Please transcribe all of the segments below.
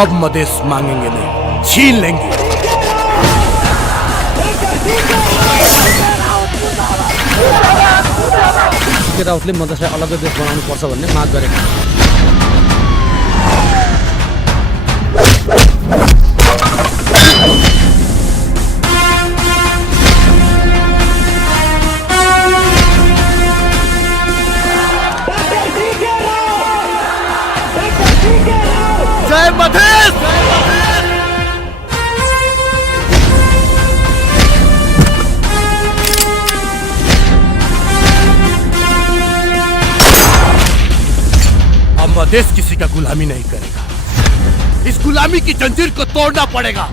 अब मदेश मांगेंगे नहीं, छीन लेंगे। राउतले मधेसलाई अलग्गै देश बनाउनु पर्छ भन्ने माग गरेका जय मधेश। अब मधेश किसी का गुलामी नहीं करेगा, इस गुलामी की जंजीर को तोड़ना पड़ेगा।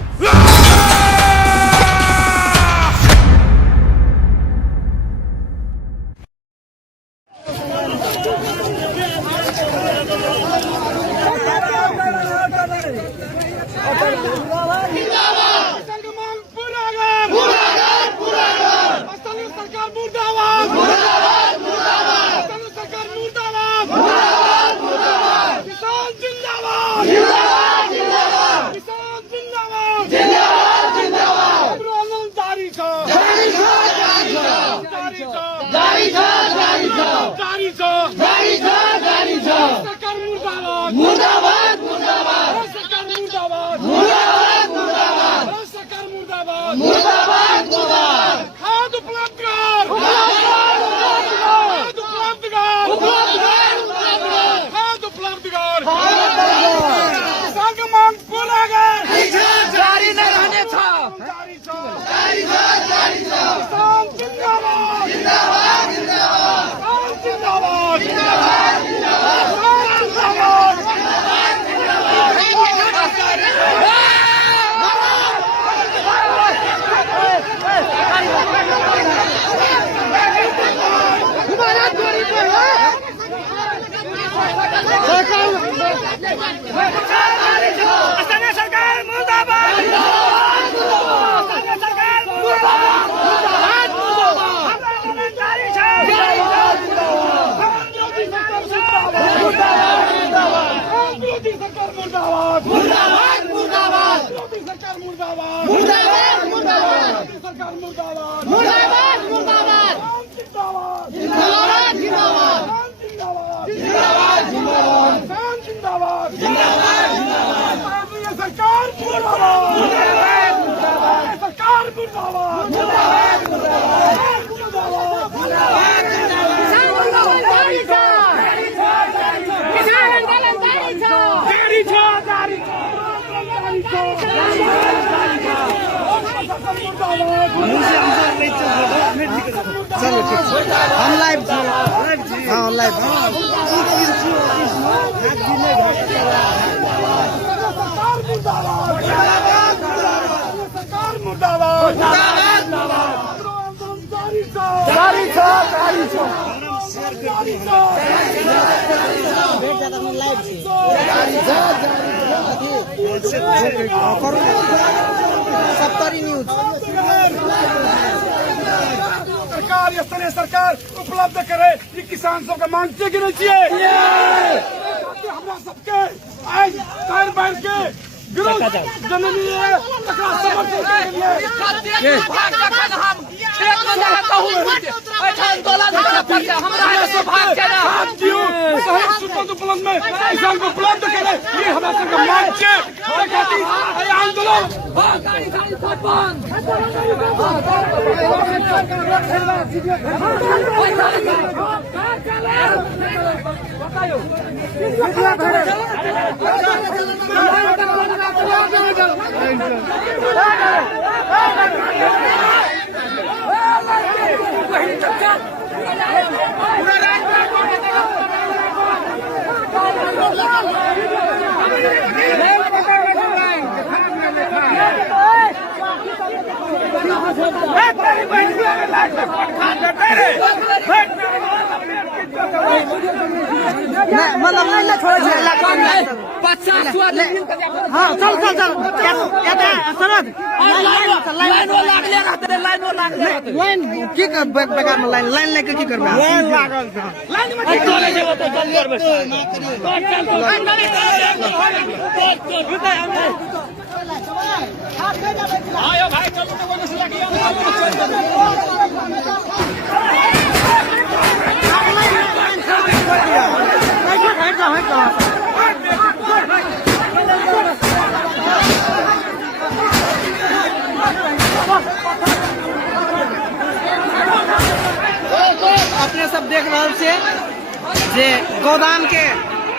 हम लाइव हाँ लाइव सप्तरी न्यूज सरकार या स्थानीय सरकार उपलब्ध करे ये किसानों का मांग चाहिए कि नहीं चाहिए। हमरा सबके आज पैर बैठ के विरोध जननी है उपलब्ध में किसान को उपलब्ध करे ये हमारा का मांग चाहिए। आंदोलन मतलब लाइन छोड़ हाँ चल चल चल सरद लाइन की कर बेकार में लाइन लेके की करबे अपने सब देख रहा से जे गोदाम के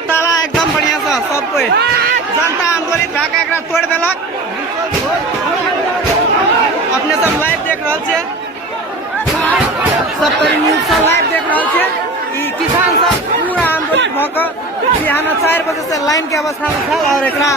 ताला एकदम बढ़िया सा सब कोई जनता आंदोलित भागा एकरा तोड़ देलक। अपने सब लाइव देख रहा से सब न्यूज सब लाइव देख रहा से किसान सब पूरा आंदोलित भक बिहान 4 बजे से लाइन के अवस्था में था और एकरा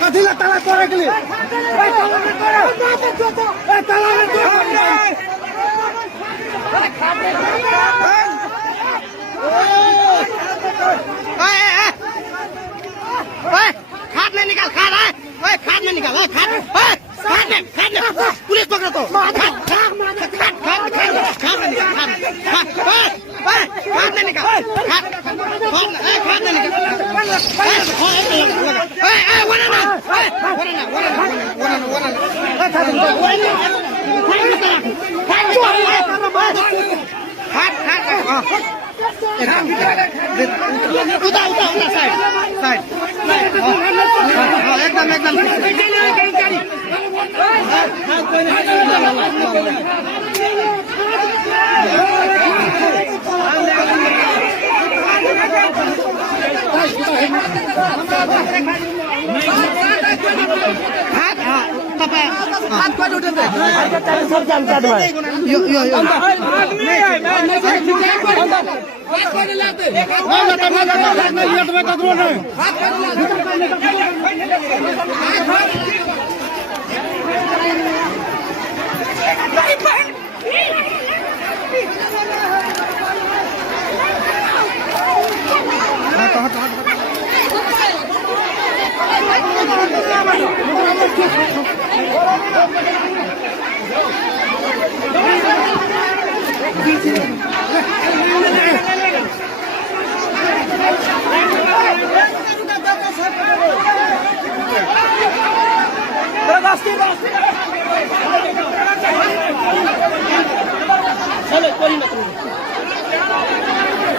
कथिला ताला तोड़े के लिए खाद नहीं निकाल खाद है खाद नहीं निकाल खाद पुलिस पकड़ो तो खाद नहीं निकाल खाद नहीं निकाल एकदम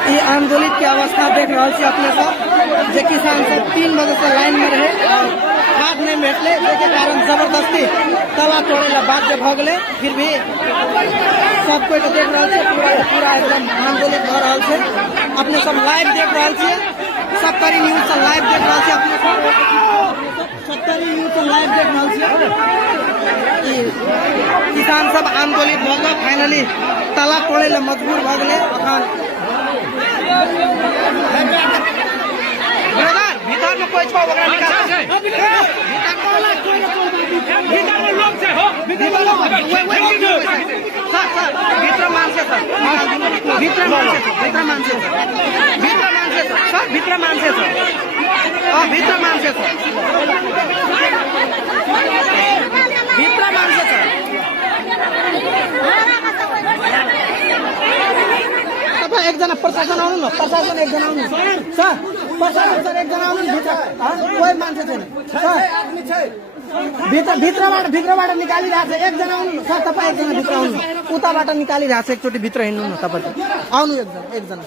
ये आंदोलित की अवस्था देख रहा है अपने सब जे किसान सब 3 बजे से लाइन में रहे और खाद नहीं भेटले के कारण जबरदस्ती ताला तोड़े ला बाध्य भ गए। फिर भी सब कोई तो देख रहा है पूरा एकदम आंदोलित हो रहा है। अपने सब लाइव देख रहा है 70 न्यूज से लाइव देख रहा है अपने सब 70 न्यूज से लाइव देख रहा है। किसान सब आंदोलित भ गए फाइनली ताला तोड़े ला मजबूर भ गए। भीतर में कोई छुआ वगैरह निकाल भीतर मान से सर भीतर मान से सर एकजना प्रशासन आउनु न, प्रशासन एकजना आउनु सर, प्रशासन सर एकजना आउनु नि भित्र। कोही मान्छे छैन सर, भित्रबाट निकालिरहेको छ, एकजना आउनु न सर, तपाईँ एकजना भित्र आउनु, उताबाट निकालिरहेको छ, एकचोटि भित्र हिँड्नु न तपाईँ, आउनु एकजना।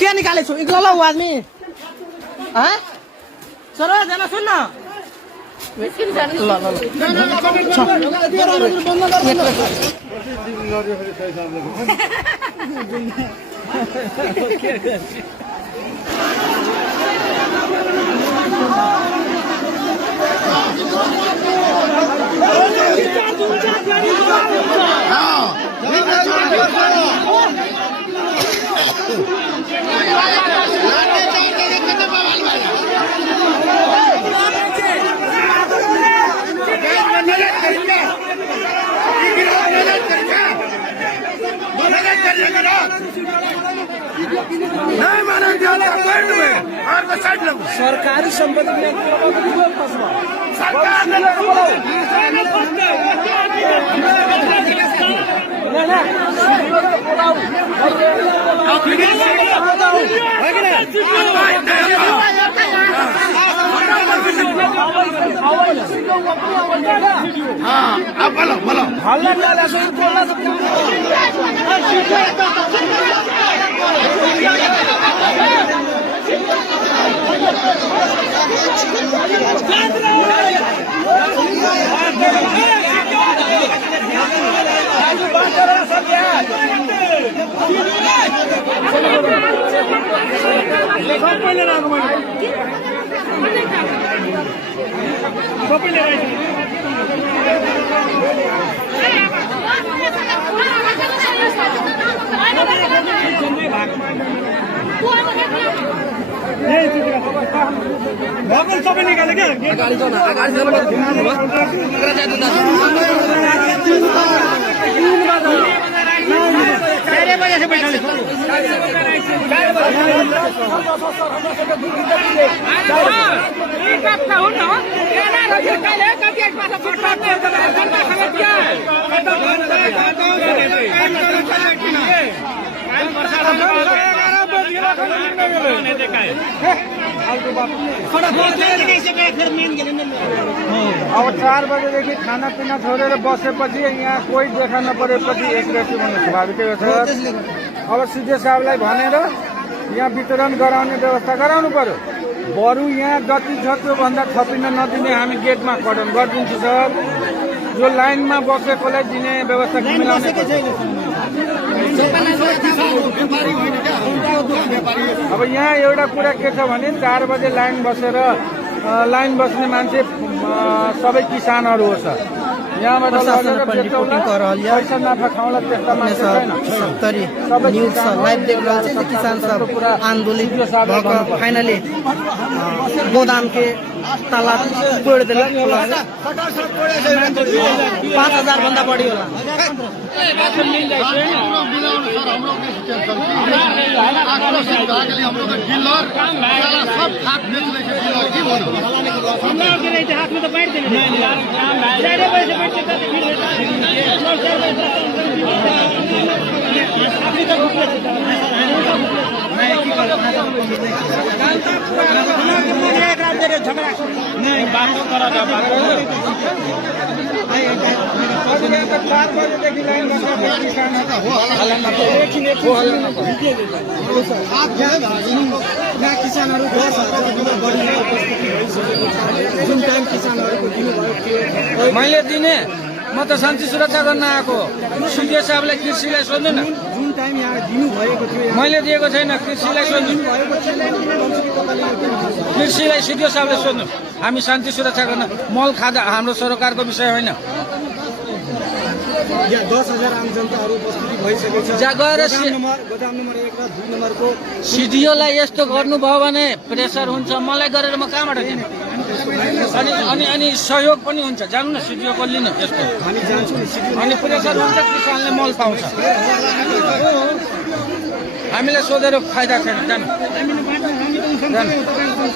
के निकालेको छु इक्लो ऊ आदमी सर, जना सुन न नहीं मानेंगे सरकारी संपत्ति में सरकार ने हाँ अब बोलो हल्ला डाला सो बोलना सबै निकाले क्या अब 4 बजेदेखि खानापिना छोडेर बसेपछि यहाँ कोही देखा नपरेपछि एक व्यक्ति भन्नु स्वाभाविकै हो। अब सिधे साहबलाई भनेर यहाँ वितरण गराउने व्यवस्था गराउनु पर्यो। बरु यहाँ जति छ त्योभन्दा थपिन नदिने हामी गेटमा कटन गरिदिन्छु सर। यो लाइनमा बसेकोलाई दिने व्यवस्था मिलाउने अब यहाँ एउटा कुरा के छ भने 4 बजे लाइन बस्ने मान्छे सबै किसानहरू हो सर। यहाँबाट पैसा नाफा खाउँला त्यस्ता मान्छे छैन। लाइभ देख रहा है किसान सब आंदोलित फाइनली गोदाम के ताला तोड़ दिलक 5000 बंदा बड़ी होला हाथ में तो बैठ देंगे नहीं बात करा था मैले दिने म त शान्ति सुरक्षा गर्न आएको सुजिया साहबलाई कृषिलाई सोध्नु न। जुन टाइम यहाँ दिनु भएको थियो मैले दिएको छैन। कृषिलाई सोध्नु, कृषिलाई सुजिया साहबलाई सोध्नु। हामी शान्ति सुरक्षा गर्न मल खाँदा हाम्रो सरकारको विषय होइन। 10,000 आम जनताहरू उपस्थिति भइसकेको छ। जा गएर गोदाम नम्बर 1 र 2 नम्बरको सिडिओलाई यस्तो गर्नुभयो भने प्रेसर हुन्छ। मलाई गरेर म कहाँबाट दिने? अनि सहयोग पनि हुन्छ। जानु न सिडिओको लिनु यस्तो हामी जान्छौँ नि सिडिओ अनि प्रेसर हुन्छ, किसानले मल पाउँछ। हामीलाई सोधेर फाइदा छैन। जानु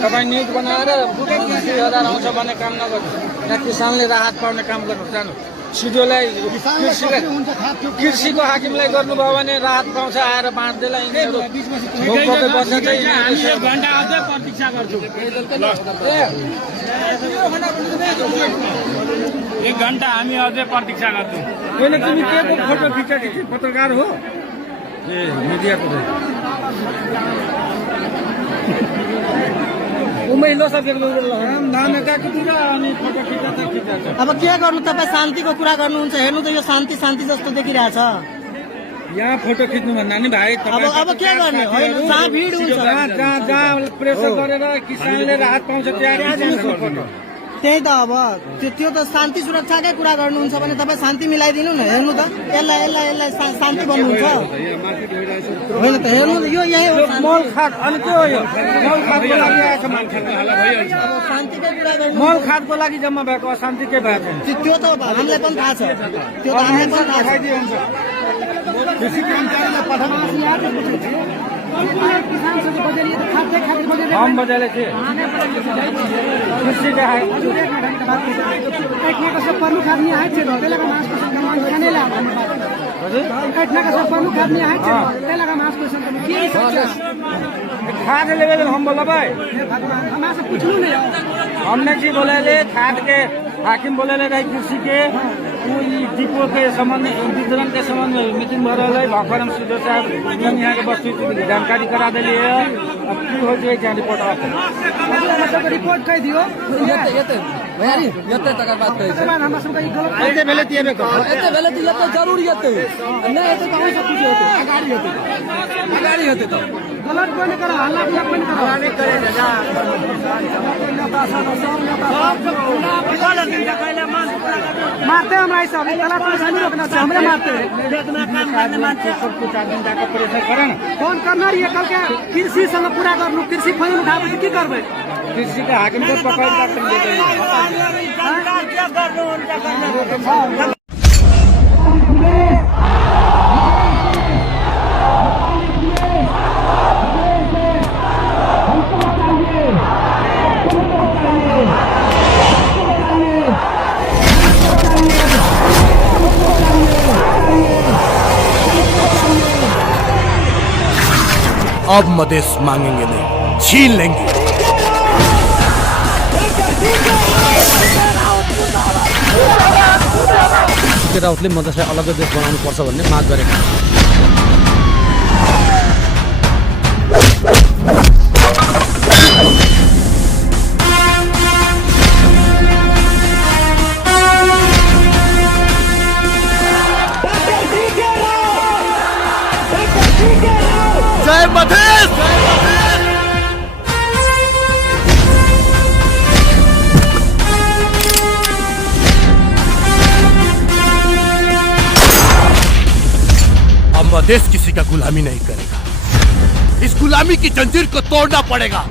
तपाईँ न्युज बनाएर 20,000 आउँछ भन्ने काम नगर्नु। यहाँ किसानले राहत पाउने काम गर्नु। जानु सिधोलाई कृषिको हाकिमलाई गर्नुभयो भने राहत पाउँछ आएर बाँड्दैला यिनीहरू भोकभोकै बस्छ चाहिँ एक घन्टा अझै प्रतीक्षा गर्छु 1 घन्टा हामी अझै प्रतीक्षा गर्छौँ होइन तिमी के को फोटो खिचेको थियौ पत्रकार हो ए मिडियाको अब के गर्नु तपाईँ शान्तिको कुरा गर्नुहुन्छ हेर्नु त यो शान्ति शान्ति जस्तो देखिरहेछ यहाँ फोटो खिच्नु भन्दा नि भाइ अब के गर्ने होइन जहाँ भिड हुन्छ जहाँ प्रेसर गरेर किसानले राहत पाउँछ त्यहाँ फोटो त्यही त अब त्यो त शान्ति सुरक्षाकै कुरा गर्नुहुन्छ भने तपाईँ शान्ति मिलाइदिनु न हेर्नु त यसलाई शान्ति भन्नुहुन्छ होइन त हेर्नु त यो यही हो मल खाद अनि के हो यो मल खादको लागि आएको मान्छेको हाला भइहाल्छ अब शान्तिकै कुरा गर्नु मल खादको लागि जम्मा भएको अशान्ति के भएको त्यो त हामीलाई पनि थाहा छ त्यो त हामीलाई पनि थाहा छ हम बजाले थे कृषि का है काटने का सब प्रमुख आदमी आए थे तेला का मांस को सम्मान खाने ला काटने का सब प्रमुख आदमी आए थे तेला का मांस को सम्मान किए खाद लेवल हम बोला भाई हमारे से पूछू नहीं हमने जी बोले ले खाद के हाकिम बोले ले रही कृषि के डिपो के संबंध वितरण के संबंध में मीटिंग भर रहा है भखर हम सीधे साहब यहाँ के वस्तु जानकारी करा दिली है अब की हो जाए रिपोर्ट आपको रिपोर्ट कह दियो यते तकर बात कहै छै हम सब का गलत एते भेले दिएबे कर एते भेले दिए त जरूर यते नै एते त अवश्य कुछ होते अगाडि होते त गलत कोई नहीं करा हल्ला किया कोई नहीं करा नहीं करे मारते हम ऐसा गलत नहीं रोकना चाहिए हमरे मारते देखना काम करने मानते सब कुछ आदमी जाकर प्रेशर करे ना कौन करना रही है कल के कृषि संग पूरा कर लू कृषि फाइन उठाबे की करबे कृषि के हाकिम को पकड़ कर दे देंगे अब मदेश मांगेंगे नहीं छीन लेंगे राउतले मधेसलाई अलग्गै देश बनाउनु पर्छ भन्ने माग गरेका जय मधेश अब मधेश किसी का गुलामी नहीं करेगा इस गुलामी की जंजीर को तोड़ना पड़ेगा